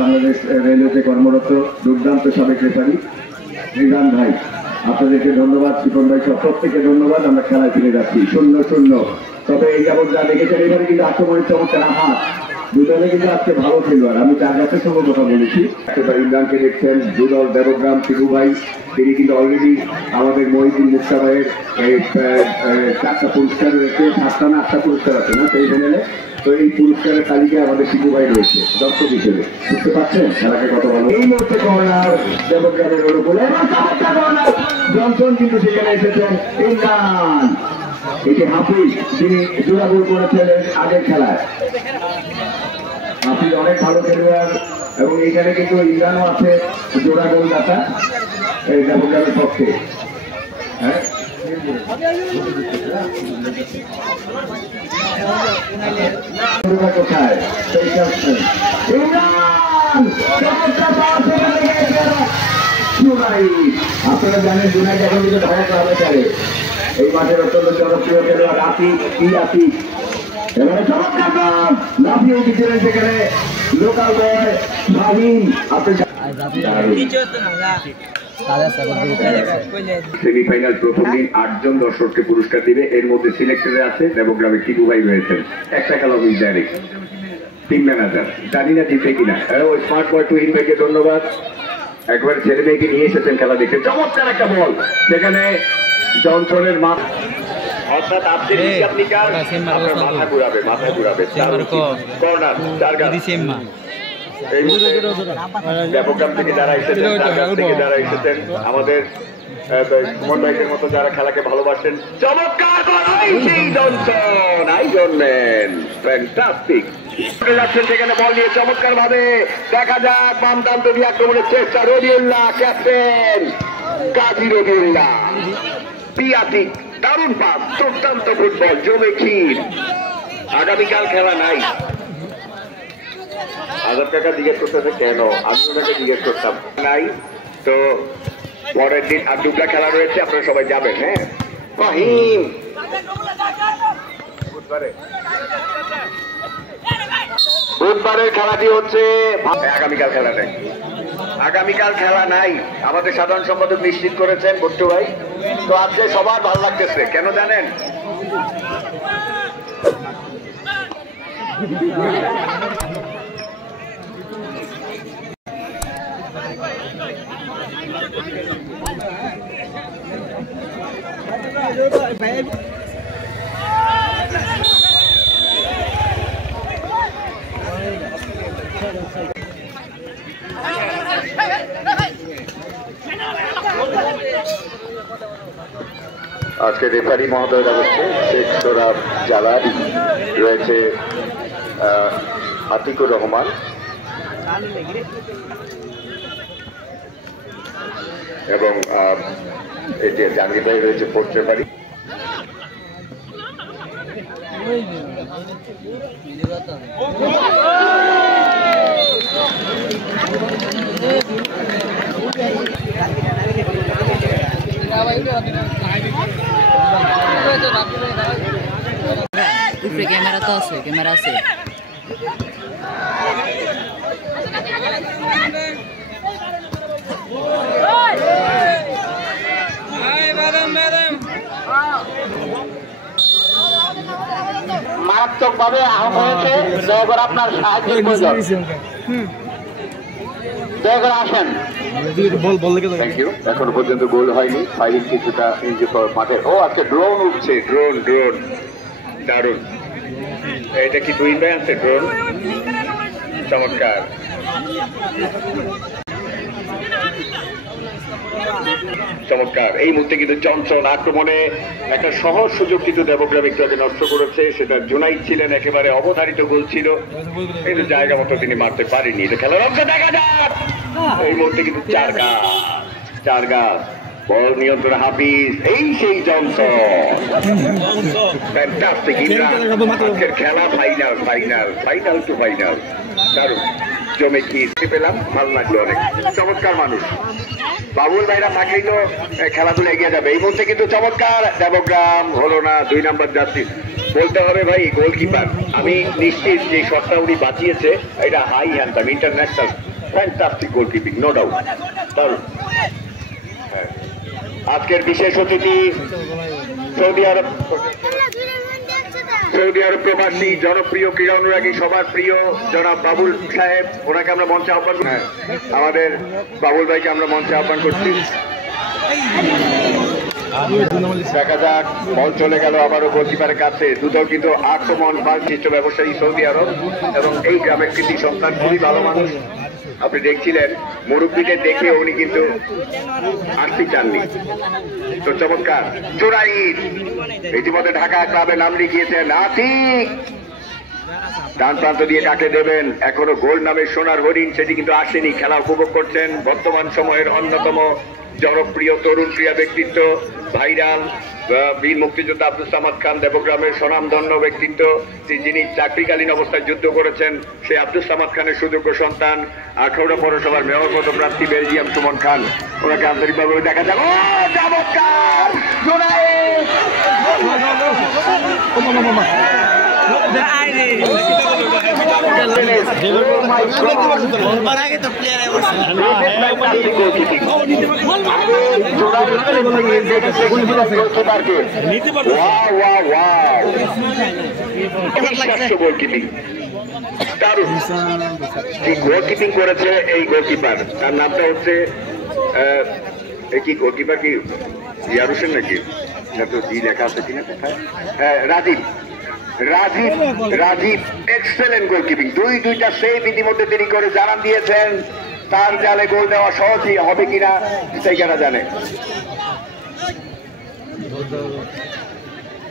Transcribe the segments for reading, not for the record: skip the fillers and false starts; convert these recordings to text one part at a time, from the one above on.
বাংলাদেশ রেলওয়েতে কর্মরত দুর্দান্ত সাবেক রেফারি রিজান ভাই, আপনাদেরকে ধন্যবাদ। শিপন ভাই সব প্রত্যেকে ধন্যবাদ। আমরা খেলায় ফিরে যাচ্ছি 0-0। তবে এই যাবৎ যা দেখেছেন এবারে কিন্তু আক্রমণের চমৎকার হাত দুজনে কিন্তু আজকে ভালো খেলোয়াড়। আমি চার গাছের সঙ্গে কথা বলেছি। ইমরানকে দেখছেন, দুদল দেবগ্রাম টিকু ভাই, তিনি কিন্তু অলরেডি আমাদের মহিউদ্দিন মুক্তা ভাইয়ের 4টা পুরস্কার রয়েছে, 7টা না 8টা পুরস্কার আছে না সেই চ্যানেলে। তো এই পুরস্কারের তালিকায় আমাদের টিকু ভাই রয়েছে দর্শক হিসেবে। বুঝতে পারছেন খেলাকে কত ভালো। এই মুহূর্তে কর্নার দেবগ্রামের অনুকূলে জনসন কিন্তু সেখানে এসেছেন। ইমরান এটি হাফিজ, তিনি জোড়া গোল করেছিলেন আগের খেলায়। হাফিজ অনেক ভালো খেলোয়াড় এবং এইখানে কিন্তু ইমরানও আছে জোড়া গোলদাতা এই দেবগ্রামের পক্ষে। হ্যাঁ কোথায় আপনারা জানেন জুনাইদ এখন কিন্তু ধরা হবে চলে। এই মাঠের অত্যন্ত জনপ্রিয় খেলোয়াড় আতিক আতিক এবারে চমৎকার লাফিয়ে উঠেছিলেন সেখানে লোকাল বয় শাহিন। সেমিফাইনাল প্রথম দিন 8 জন দর্শককে পুরস্কার দিবে। এর মধ্যে সিলেক্টরে আছে দেবগ্রামের টিপু ভাই রয়েছেন। একটা খেলা মিস ডাইরেক্ট টিম ম্যানেজার, জানি না জিতে কিনা। ওই স্মার্ট বয় তুহিন ভাইকে ধন্যবাদ, একবার ছেলে মেয়েকে নিয়ে এসেছেন খেলা দেখতে। চমৎকার একটা বল সেখানে জনসনের মাথা, অর্থাৎ আপনি মাথা ঘুরাবে কর্নার দেবগ্রাম থেকে যারা এসেছেন আমাদের সুমন ভাইদের মতো যারা খেলাকে ভালোবাসেন। চমৎকার সেখানে বল নিয়ে চমৎকার ভাবে দেখা যাক বাম প্রান্ত দিয়ে আক্রমণের চেষ্টা। রবিউল্লাহ ক্যাপ্টেন কাজী রবিউল্লাহ পিয়াতিক, দারুণ পাস, দুর্দান্ত ফুটবল জমে ক্ষীর। আগামীকাল খেলা নাই। আজাদ কাকা জিজ্ঞেস করতেছে কেন, আমি ওনাকে জিজ্ঞেস করতাম নাই। তো পরের দিন আর 2টা খেলা রয়েছে, আপনারা সবাই যাবেন। হ্যাঁ ফাহিম বুধবারের খেলাটি হচ্ছে। আগামীকাল খেলা নাই, আগামীকাল খেলা নাই। আমাদের সাধারণ সম্পাদক নিশ্চিত করেছেন বট্টু ভাই। তো আজকে সবার ভালো লাগতেছে কেন জানেন? আজকে রেফারি মহোদয় রয়েছে শেখ সোরাব জালালি, রয়েছে আতিকুর রহমান এবং এটি জাহাঙ্গীর ভাই রয়েছে ফোর্থ রেফারি। ক্যামেরা তো আছে, ক্যামেরা আছে। মারাত্মক ভাবে আহত হয়েছে, দয়া করে আপনার সাহায্যের প্রয়োজন। দয়া করে আসেন। Thank you. এখনো পর্যন্ত গোল হয়নি, ফাইলিং কিছুটা মাঠে। ও আজকে ড্রোন উঠছে, ড্রোন দারুণ। এটা কি তুহিন ভাই আছে ড্রোন? চমৎকার। চমৎকার। এই মুহূর্তে কিন্তু চঞ্চল আক্রমণে একটা সহজ সুযোগ কিন্তু দেবগ্রাম একটু আগে নষ্ট করেছে। সেটা জুনাইদ ছিলেন, একেবারে অবধারিত গোল ছিল, কিন্তু জায়গা মতো তিনি মারতে পারেননি। এটা খেলার অংশ দেখা যাক। এই মুহূর্তে কিন্তু চার গাছ বল নিয়ন্ত্রণ হাফিজ, এই সেই জনসন। ফ্যান্টাস্টিক ইমরান। আজকের খেলা ফাইনাল টু ফাইনাল। দারুণ জমে কি পেলাম, ভালো লাগলো অনেক। চমৎকার মানুষ বাবুল ভাইরা থাকলেই তো খেলাধুলা এগিয়ে যাবে। এই মুহূর্তে কিন্তু চমৎকার দেবগ্রাম হলো না, 2 নাম্বার জার্সি বলতে হবে ভাই গোলকিপার, আমি নিশ্চিত যে শটটা উনি বাঁচিয়েছে এটা হাই হ্যান্ডসাম ইন্টারন্যাশনাল ফ্যান্টাস্টিক গোলকিপিং, নো ডাউট। আজকের বিশেষ অতিথি সৌদি আরব প্রবাসী জনপ্রিয় ক্রীড়া অনুরাগী সবার প্রিয় জনাব বাবুল সাহেব, ওনাকে আমরা মঞ্চে আহ্বান করছি। আমাদের বাবুল ভাইকে আমরা মঞ্চে আহ্বান করছি। দেখা যাক, বল চলে গেল আবারও গোলকিপারের কাছে। দুদল কিন্তু আক্রমণ বাণিজ্য ব্যবসায়ী সৌদি আরব এবং এই গ্রামের কৃতি সন্তান খুবই ভালো মানুষ। আপনি দেখছিলেন মুরব্বীদের দেখে উনি কিন্তু আসতে চাননি। তো চমৎকার জোরাইদ ইতিমধ্যে ঢাকা ক্লাবে নাম লিখিয়েছেন আতিক, ডান প্রান্ত দিয়ে কাকে দেবেন, এখনো গোল নামে সোনার হরিণ সেটি কিন্তু আসেনি। খেলা উপভোগ করছেন বর্তমান সময়ের অন্যতম জনপ্রিয় তরুণ ক্রীড়া ব্যক্তিত্ব, ভাইরাল বীর মুক্তিযোদ্ধা আব্দুস সামাদ খান, দেবগ্রামের স্বনামধন্য ব্যক্তিত্ব, যিনি চাকরিকালীন অবস্থায় যুদ্ধ করেছেন, সেই আব্দুস সামাদ খানের সুযোগ্য সন্তান, 18 পৌরসভার মেয়র পদপ্রার্থী বেলজিয়াম সুমন খান। ওনাকে আন্তরিকভাবে দেখা যাক। চমৎকার গোলকিপিং করেছে এই গোলকিপার, তার নামটা হচ্ছে কি গোলকিপার কি ইয়ার হোসেন নাকি, তো জি লেখা আছে কিনা, রাজীব রাজীব রাজীব এক্সেলেন্ট গোলকিপিং, দুইটা সেভ ইতিমধ্যে তিনি করে জানান দিয়েছেন। তার জালে গোল দেওয়া সহজই হবে কিনা সেই কেনা জানে।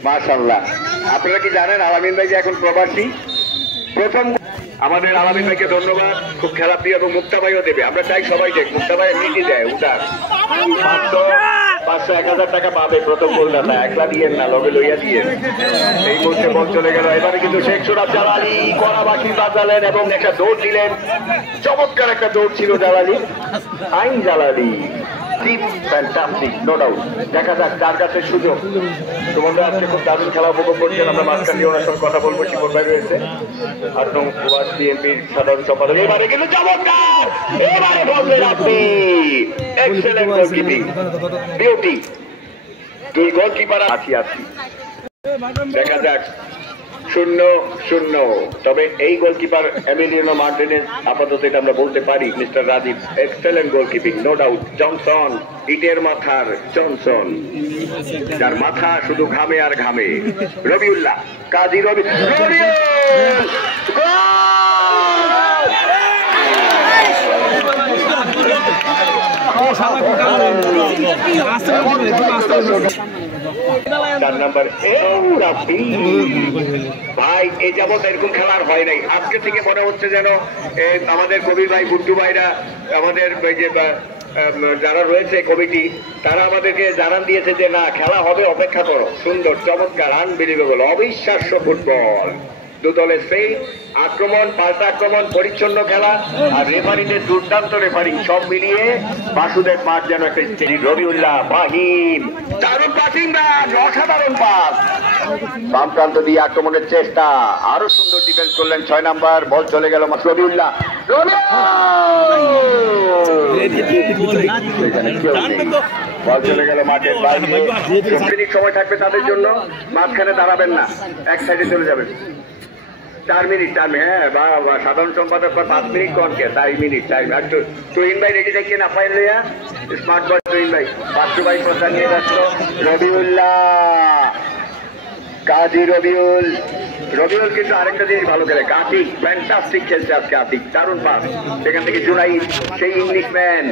মাশাআল্লাহ, আপনারা কি জানেন আলামিন ভাই যে এখন প্রবাসী? প্রথম আমাদের আলামিন ভাইকে ধন্যবাদ, খুব খেলা প্রিয় এবং মুক্তা ভাইও দেবে, আমরা চাই সবাই দেখ। মুক্তা ভাই এমনি দেয় উদার 500-1000 টাকা পাবে প্রথম গোলদাতা, একলা দিয়ে না লগে লইয়া দিয়ে। এই মুহূর্তে বল চলে গেল, এবারে কিন্তু শেখ সুরাব জালালি কড়া বাকি বাজালেন এবং একটা দৌড় দিলেন, চমৎকার একটা দৌড় ছিল জালালি, আইন জালালি, ফ্যান্টাস্টিক নো ডাউট। দেখা যাক যার কাছে সুযোগ। তোমাদের আজকে খুব দারুণ খেলা উপভোগ করছেন, আমরা মাঝখান দিয়ে ওনার সঙ্গে কথা বলবো। শিবন ভাই রয়েছে 8 নং প্রবাস বিএনপির সাধারণ সম্পাদক। এবারে কিন্তু চমৎকার, এবারে বললেন আপনি এক্সেলেন্ট গোলকিপিং, বিউটি, দুই গোলকিপার আছি। দেখা যাক 0-0। তবে এই গোলকিপার এমিলিয়ানো মার্টিনেজ আপাতত এটা আমরা বলতে পারি মিস্টার রাজীব এক্সেলেন্ট গোলকিপিং, নো ডাউট। জনসন, ইটের মাথার জনসন, যার মাথা শুধু ঘামে আর ঘামে। রবিউল্লাহ, কাজী ভাই এই যাবৎ এরকম খেলার হয় নাই। আজকে থেকে মনে হচ্ছে যেন আমাদের কবির ভাই, গুড্ডু ভাইরা, আমাদের যারা রয়েছে কমিটি, তারা আমাদেরকে জানান দিয়েছে যে না খেলা হবে, অপেক্ষা করো। সুন্দর, চমৎকার, আনবিলিভেবল, অবিশ্বাস্য ফুটবল। দুদলের সেই আক্রমণ, পাল্টা আক্রমণ, পরিচ্ছন্ন খেলা আর রেফারিদের দুর্দান্ত রেফারিং, সব মিলিয়ে বাসুদেব মাঠ যেন একটা। রবিউল্লাহ, ফাহিম, দারুণ পাসিং, অসাধারণ পাস, বাম প্রান্ত দিয়ে আক্রমণের চেষ্টা, আরো সুন্দর ডিফেন্স করলেন 6 নাম্বার। বল চলে গেল রবিউল্লাহ, বল চলে গেল মাঠের বাইরে। মিনিট সময় থাকবে তাদের জন্য, মাঝখানে দাঁড়াবেন না, এক সাইডে চলে যাবেন। 4 মিনিট টাইম, হ্যাঁ বা সাধারণ সম্পাদক 5 মিনিট কনকে 4 মিনিট টাইম। আর তুহিন ভাই রেডি দেখছেন আপাইন লইয়া, স্মার্ট বয় তুহিন ভাই 500 ভাই প্রচার নিয়ে যাচ্ছিল। রবিউল্লাহ, কাজী রবিউল কিন্তু আরেকটা জিনিস ভালো খেলে, আতিক ফ্যান্টাস্টিক খেলছে আজকে। আতিক দারুণ পাস, সেখান থেকে জুনাইদ, সেই ইংলিশম্যান,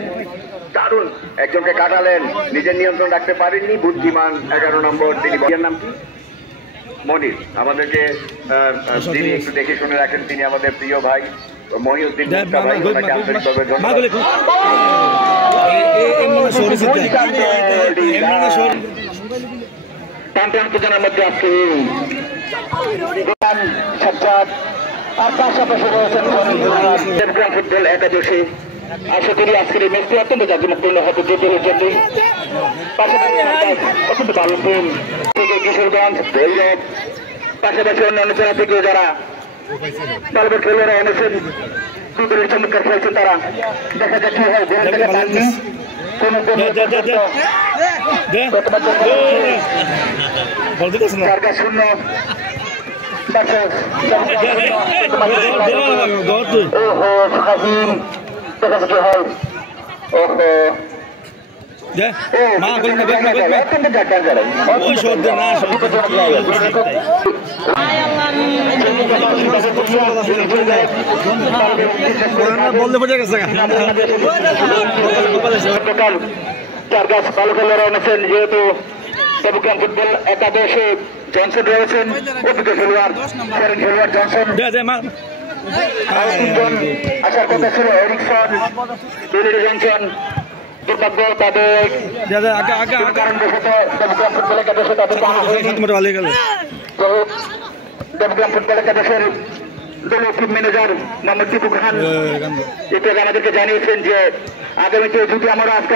দারুণ একজনকে কাটালেন, নিজের নিয়ন্ত্রণ রাখতে পারেননি, বুদ্ধিমান 11 নম্বর। তিনি বলার নাম কি? মনির। আমাদেরকে যিনি একটু দেখে শুনে রাখেন, তিনি আমাদের প্রিয় ভাই মহিউদ্দিন ভাই, ওনাকে আন্তরিকভাবে ধন্যবাদ। আন্তর্জানের মধ্যে আছে সাজ্জাদ, আর পাশাপাশি রয়েছেন ফুটবল একাদশী। আশা করি আজকের এই ম্যাচটি অত্যন্ত জাঁকজমকপূর্ণ হবে দুদলের জন্যই। পাশাপাশি অত্যন্ত ভালো টিম থেকে কিশোরগঞ্জ, ভৈরব, পাশাপাশি অন্যান্য জেলা থেকে যারা দলবল খেলোয়াড়রা এনেছেন দুদলের চমৎকার খেলছেন তারা দেখা যাচ্ছে কোন জায়গা শূন্য বলতে বোঝা গেছে চারগাছ ভালো খেলোয়াড়রা এনেছেন যেহেতু চট্টগ্রাম ফুটবল একাদশে জনসন রয়েছেন অভিজ্ঞ খেলোয়াড় খেলোয়াড় জনসন আসার কথা ছিল এরিকসন জনসন দুর্ভাগ্য তাদের কারণবশত চট্টগ্রাম ফুটবল একাদশে তাদেরকে আনা হয়নি চট্টগ্রাম ফুটবল একাদশের দলীয় টিম ম্যানেজার মোহাম্মদ টিপু খান এটা আমাদেরকে জানিয়েছেন যে আগামীতে যদি আমরা আজকে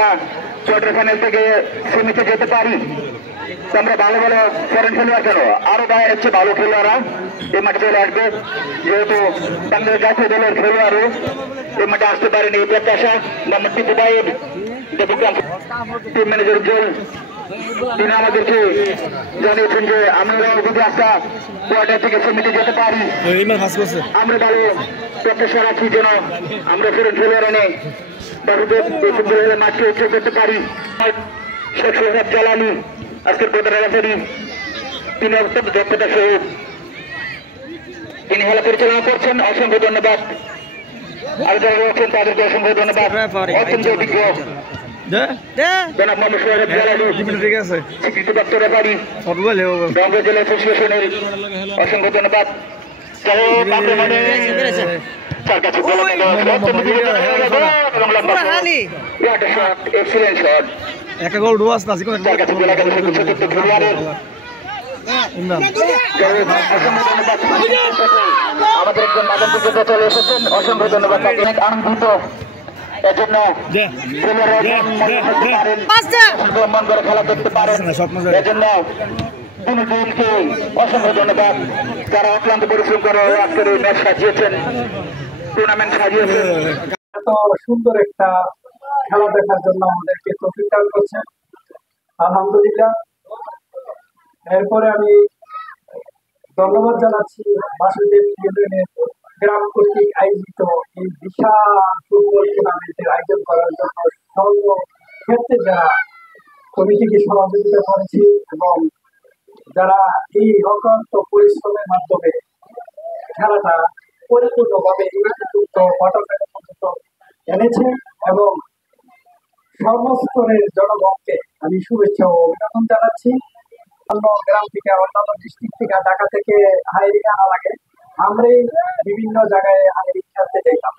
কোয়ার্টার ফাইনাল থেকে সেমিতে যেতে পারি তো আমরা ভালো ভালো ফরেন খেলোয়াড় কেন আরো গায়ে হচ্ছে ভালো খেলোয়াড়রা এই মাঠে চলে আসবে যেহেতু বাংলাদেশ জাতীয় দলের খেলোয়াড়ও এই মাঠে আসতে পারেনি এই প্রত্যাশা মোহাম্মদ টিপু ভাইয়ের টিম ম্যানেজার উজ্জ্বল তিনি আমাদেরকে জানিয়েছেন যে আমরা যদি আজকে কোয়ার্টার থেকে সেমিতে যেতে পারি আমরা ভালো প্রত্যাশা রাখি যেন আমরা ফরেন খেলোয়াড় এনে বাবুদের মাঠকে উচ্চ করতে পারি শেখ সোহেব জালানি আজকের প্রধান রেফারি তিনি অত্যন্ত দক্ষতার সহিত তিনি খেলা পরিচালনা করছেন অসংখ্য ধন্যবাদ আর যারা রয়েছেন তাদেরকে অসংখ্য ধন্যবাদ অত্যন্ত অভিজ্ঞ জনাব মোহাম্মদ সোহেব জালানি স্বীকৃতিপ্রাপ্ত রেফারি রংপুর জেলা অ্যাসোসিয়েশনের অসংখ্য ধন্যবাদ একটা গোল ডুয়াস না আমাদের একজন মাদন বিক্রেতা চলে এসেছেন অসংখ্য ধন্যবাদ অনেক আনন্দিত এজন্য মন করে খেলা দেখতে পারেন এজন্য টিমকে অসংখ্য ধন্যবাদ যারা অক্লান্ত পরিশ্রম করে আজকের এই ম্যাচ সাজিয়েছেন টুর্নামেন্ট সাজিয়েছেন এত সুন্দর একটা খেলা দেখার জন্য আমাদেরকে তৌফিক দান করছেন আলহামদুলিল্লাহ। এরপরে আমি ধন্যবাদ জানাচ্ছি বাসুদেব ইউনিয়নের গ্রাম কর্তৃক আয়োজিত এই বিশাল ফুটবল টুর্নামেন্টের আয়োজন করার জন্য সর্বক্ষেত্রে যারা কমিটিকে সহযোগিতা করেছে এবং যারা এই অক্লান্ত পরিশ্রমের মাধ্যমে খেলাটা পরিপূর্ণভাবে কোয়ার্টার ফাইনাল পর্যন্ত এনেছে এবং সর্বস্তরের জনগণকে আমি শুভেচ্ছা ও অভিনন্দন জানাচ্ছি। অন্য গ্রাম থেকে অন্যান্য ডিস্ট্রিক্ট থেকে ঢাকা থেকে হাইরিং আনা লাগে, আমরাই বিভিন্ন জায়গায় হাইরিং খেলতে যাইতাম।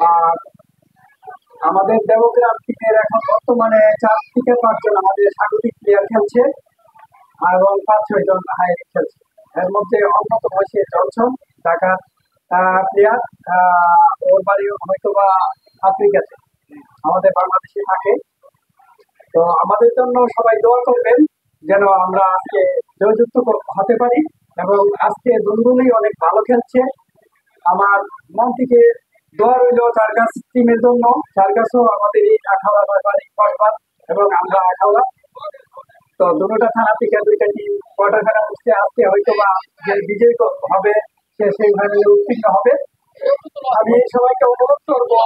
আর আমাদের দেবগ্রাম টিমের এখন বর্তমানে 4 থেকে 5 জন আমাদের স্বাগতিক প্লেয়ার খেলছে এবং 5-6 জন হাইরিং খেলছে। এর মধ্যে অন্যতম হচ্ছে জনসন ঢাকার প্লেয়ার, ওর বাড়ি হয়তো বা আফ্রিকাতে, আমাদের বাংলাদেশে থাকে। তো আমাদের জন্য সবাই দোয়া করবেন যেন আমরা আজকে জয়যুক্ত হতে পারি এবং আজকে দুলদুলি অনেক ভালো খেলছে। আমার মন থেকে দোয়া রইল চারগাছ টিমের জন্য। চারগাছও আমাদের এই আখাউড়া ব্যাপার এবং আমরা আখাউড়া, তো দুটোটা থানা থেকে 2টা টিম কোয়ার্টার ফাইনাল উঠছে। আজকে হয়তো বা যে বিজয়ী হবে সে সেই ফাইনালে উত্তীর্ণ হবে। আমি সবাইকে অনুরোধ করবো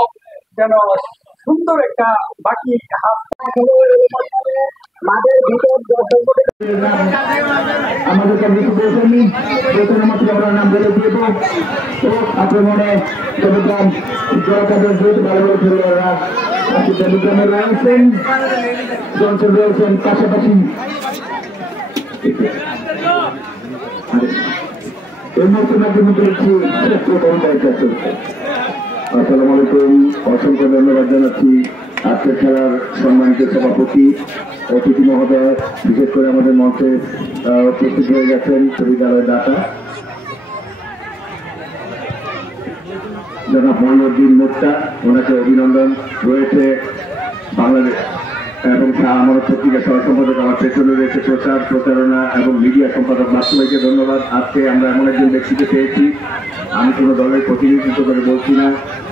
যেন সুন্দর একটা বাকি মাঠের ভিতর আমাদেরকে কিছু বলছেননি প্রথমে মাত্র আমরা নাম বলে দিব আক্রমণে চট্টগ্রাম জনতাদের যেহেতু ভালো ভালো খেলোয়াড়রা চট্টগ্রামে রয়েছেন, জনসন রয়েছেন, পাশাপাশি এই মুহূর্তে মাধ্যমে চলছে আসসালামু আলাইকুম। অসংখ্য ধন্যবাদ জানাচ্ছি আজকের খেলার সম্মানিত সভাপতি অতিথি মহোদয়, বিশেষ করে আমাদের মঞ্চে উপস্থিত হয়ে গেছেন বিদ্যালয়ের দাতা জনাব মহিউদ্দিন মুক্তা, ওনাকে অভিনন্দন। রয়েছে বাংলাদেশ এবং আমার পত্রিকা সহ সম্পাদক আমার পেছনে রয়েছে প্রচার প্রচারণা এবং মিডিয়া সম্পাদক বাস্তবাইকে ধন্যবাদ। আজকে আমরা এমন একজন ব্যক্তিকে পেয়েছি, আমি কোনো দলের প্রতিনিধিত্ব করে বলছি না,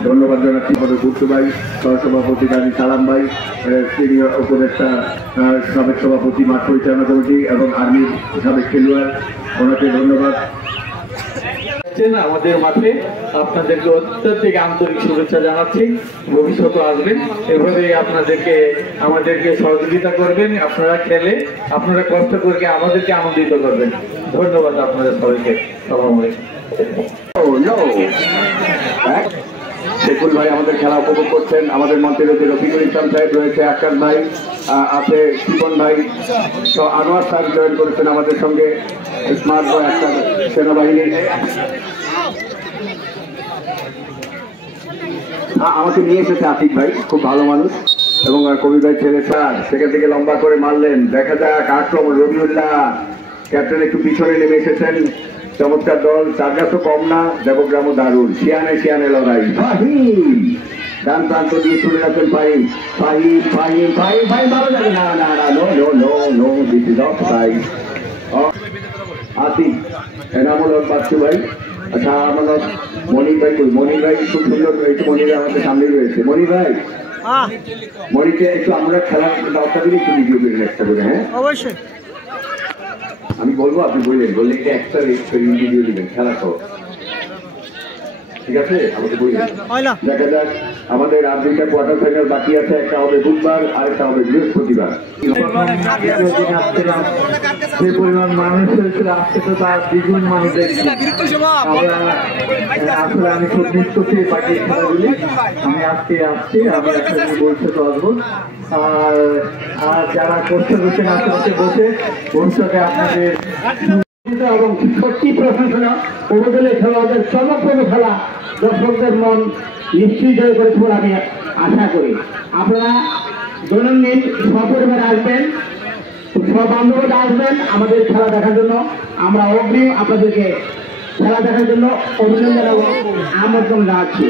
ধন্যবাদ জানাচ্ছি আমাদের গুপ্ত ভাই, সহসভাপতি গাজী সালাম ভাই, সিনিয়র উপদেষ্টা সাবেক সভাপতি মাঠ পরিচালনা কমিটি এবং আর্মির সাবেক খেলোয়াড়, ওনাকে ধন্যবাদ। আমাদের মাঠে আপনাদেরকে অত্যধিক আন্তরিক শুভেচ্ছা জানাচ্ছি। ভবিষ্যতে আসবেন, এভাবে আমাদেরকে সহযোগিতা করবেন। আপনারা খেলে আপনারা কষ্ট করে আমাদেরকে আনন্দিত করবেন। ধন্যবাদ আপনাদের সবাইকে। শেখুল ভাই আমাদের খেলা উপভোগ করছেন, আমাদের মঞ্চে রয়েছে রফিকুল ইসলাম সাহেব, রয়েছে আকাশ ভাই, আছে শিবন ভাই, আনোয়ার সাহেব জয়েন করেছেন আমাদের সঙ্গে, স্মার্ট বয় একটা সেনাবাহিনী। আমাকে নিয়ে এসেছে আতিক ভাই, খুব ভালো মানুষ, এবং কবি ভাই ছেলে স্যার সেখান থেকে লম্বা করে মারলেন। দেখা যাক আক্রমণ, রবিউল্লাহ ক্যাপ্টেন একটু পিছনে নেমে এসেছেন। চমৎকার দল, চার্জার তো কম না, দেবগ্রামও দারুণ, শিয়ানে লড়াই। ফাহিম ডান প্রান্ত দিয়ে চলে যাচ্ছেন, ফাহিম ফাহিম ফাহিম ফাহিম ফাহিম ভালো লাগে না না না no no no no this is offside. Atiq Enamul Haque Bachchu ভাই, আচ্ছা আমাদের মনির ভাই কই? মনির ভাই খুব সুন্দর, একটু মনির আমাদের সামনে রয়েছে। মনির ভাই, মনিরকে একটু আমরা খেলার দাওয়াতটা দিলে একটু ভিডিও করে একটা করে। হ্যাঁ অবশ্যই আমি বলবো, আপনি বললে এটা একটা ভিডিও দিবেন খেলা সহ, ঠিক আছে? আমাকে বললেন দেখা যাক। আমাদের আর দুইটা কোয়ার্টার ফাইনাল বাকি আছে, একটা হবে বুধবার আর একটা হবে বৃহস্পতিবার। যে পরিমাণ মানুষ হয়েছিল আজকে তো তার দ্বিগুণ মানুষ দেখছি। আসলে আমি খুব মিস করছি বাকি খেলাগুলি। আমি আজকে আসছি, আমি একটা ভবিষ্যতে আসবো। আর যারা কষ্ট করছেন আশেপাশে বসে, ভবিষ্যতে আপনাদের এবং সত্যি প্রশংসনীয় উপদলীয় খেলোয়াড়দের চমকপ্রদ খেলা দর্শকদের মন নিশ্চয়ই জয় করেছে বলে আমি আশা করি। আপনারা দৈনন্দিন সপরিবারে আসবেন, সবান্ধবরা আসবেন আমাদের খেলা দেখার জন্য। আমরা অগ্রিম আপনাদেরকে খেলা দেখার জন্য অভিনন্দন এবং আমন্ত্রণ জানাচ্ছি।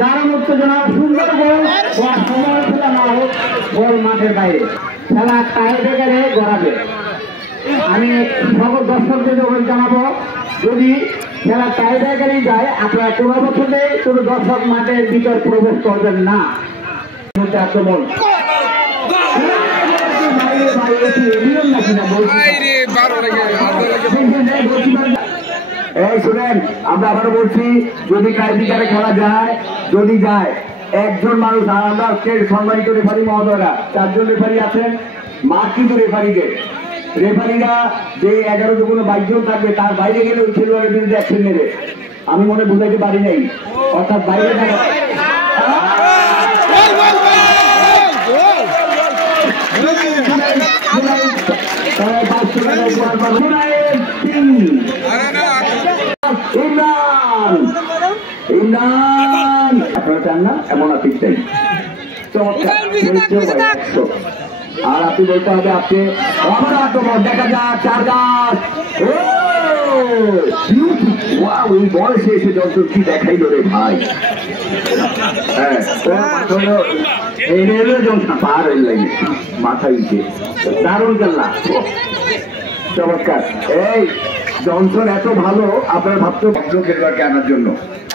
দারুণ উত্তেজনা, সুন্দর বল, সময় খেলা না হোক, বল মাঠের বাইরে, খেলা টাইব্রেকারে গড়াবে। আমি সকল দর্শকদের জানাবো, যদি খেলা টাইব্রেকারেই যায়, আপনারা কোনো বছরে কোনো দর্শক মাঠের ভিতর প্রবেশ করবেন না। আক্রমণ এই শুনেন, আমরা আবারও বলছি, যদি টাইব্রেকারে খেলা যায়, যদি যায় একজন মানুষ, আর আমরা সম্মানিত রেফারি মহোদয়রা 4 জন রেফারি আছেন, মাঠ কিন্তু রেফারিরা যে 11 জন 22 জন থাকবে, তার বাইরে গেলে ওই খেলোয়াড়ের বিরুদ্ধে অ্যাকশন নেবে। আমি মনে বুঝাইতে পারি নাই, অর্থাৎ বাইরে ইমরান, আপনারা চান না এমন আতিক চাই, চমৎকার। আর আপনি বলতে হবে, আপনি দেখা যাক চার্জার, ওই বয়সে এসে যন্ত্র কি দেখাইল রে ভাই। হ্যাঁ এই রেলওয়ে জংশন পার হয়ে লাগে মাথায় উঠে, দারুণ খেলনা, চমৎকার। এই জনসন এত ভালো, আপনারা ভাবতো ভদ্র খেলোয়াড়কে আনার জন্য।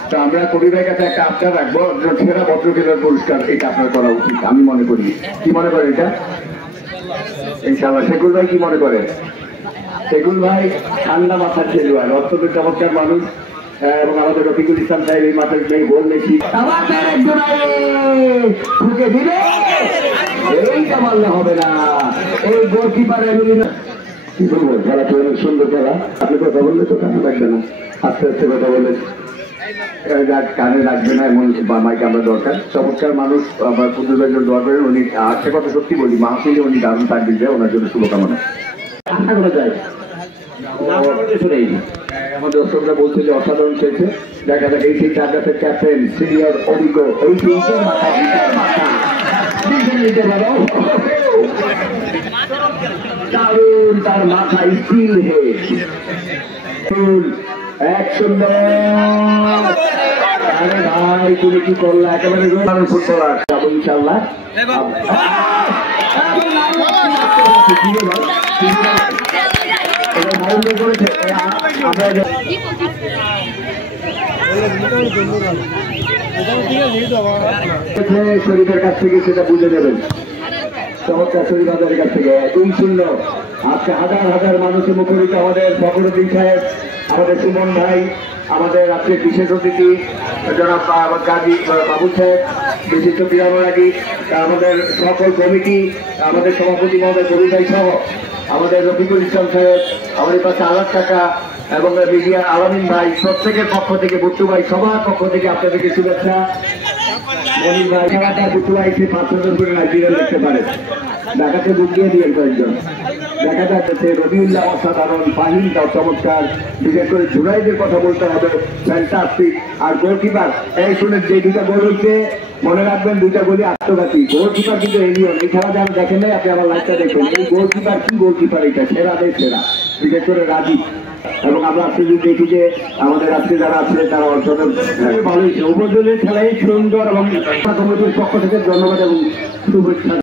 তো আমরা কবি ভাইয়ের কাছে একটা আবদার রাখবো, সেরা ভদ্র খেলোয়াড় পুরস্কার, এটা আপনার করা উচিত আমি মনে করি। কি মনে করেন এটা? ইনশাআল্লাহ। শেখুল ভাই কি মনে করেন? শেখুল ভাই ঠান্ডা মাথার খেলোয়াড়, অত্যন্ত চমৎকার মানুষ, এবং আমাদের রফিকুল ইসলাম সাহেব এই মাঠের গোল মেশি, এইটা মারলে হবে না, এই গোলকিপার কি বলবো, খেলা তো অনেক সুন্দর খেলা। আপনি কথা বললে তো কানে লাগবে না, আস্তে আস্তে কথা বলে কানে লাগবে না, এমন মাইকে আমরা দরকার। চমৎকার মানুষ, আবার পুজোর জন্য দরকার। উনি একটা কথা সত্যি বলি, মাহফিলে উনি দারুণ সার্ভিস দেয়, ওনার জন্য শুভকামনা। আশা করা যায় আমাদের দর্শকরা বলছে যে অসাধারণ খেলছে। দেখা যাক এই সেই চার্জাসের ক্যাপ্টেন, সিনিয়র অভিজ্ঞ, এই দারুণ, তার মাথায় স্টিল হেড, 1-0। আরে ভাই তুমি কি করলা একেবারে ফুটবলার যাবো ইনশাল্লাহ শরীফের কাছ থেকে সেটা বুঝে নেবেন চমৎকার শরীফ হাজারের কাছ থেকে 2-0 আজকে হাজার হাজার মানুষের মুখরিত আমাদের ফখরুদ্দিন সাহেব আমাদের সুমন ভাই আমাদের আজকে বিশেষ অতিথি জনাব গাজী বাবু সাহেব বিশিষ্ট ক্রীড়ানুরাগী আমাদের সকল কমিটি আমাদের সভাপতি মহোদয় কবি ভাই সহ আমাদের রফিকুল ইসলাম সাহেব আমাদের পাশে আলাদ কাকা এবং মিডিয়া আলামিন ভাই প্রত্যেকের পক্ষ থেকে বুট্টু ভাই সবার পক্ষ থেকে আপনাদেরকে শুভেচ্ছা মনির ভাই খেলাটা বুট্টু ভাই সে 500 করে নাইজেরিয়া দেখতে পারে ঢাকাতে বুক দিয়ে দিয়েন কয়েকজন দেখা যাচ্ছে রবিউল্লাহ অসাধারণ ফাহিম তাও চমৎকার বিশেষ করে জুরাইদের কথা বলতে হবে ফ্যান্টাস্টিক আর গোলকিপার এই শুনে যে দুটা গোল হচ্ছে মনে রাখবেন দুইটা গোলই আত্মঘাতী গোলকিপার কিন্তু এলিয়ন এই খেলা যারা দেখেন নাই আপনি আমার লাইভটা দেখবেন এই গোলকিপার কি গোলকিপার এটা সেরা দেশ সেরা বিশেষ করে রাজীব এবং আমরা আজকে যদি দেখি যে আমাদের আজকে যারা আছে তারা অর্জনের ভালোই উপজেলার খেলায় সুন্দর এবং কমিটির পক্ষ থেকে ধন্যবাদ এবং শুভেচ্ছা।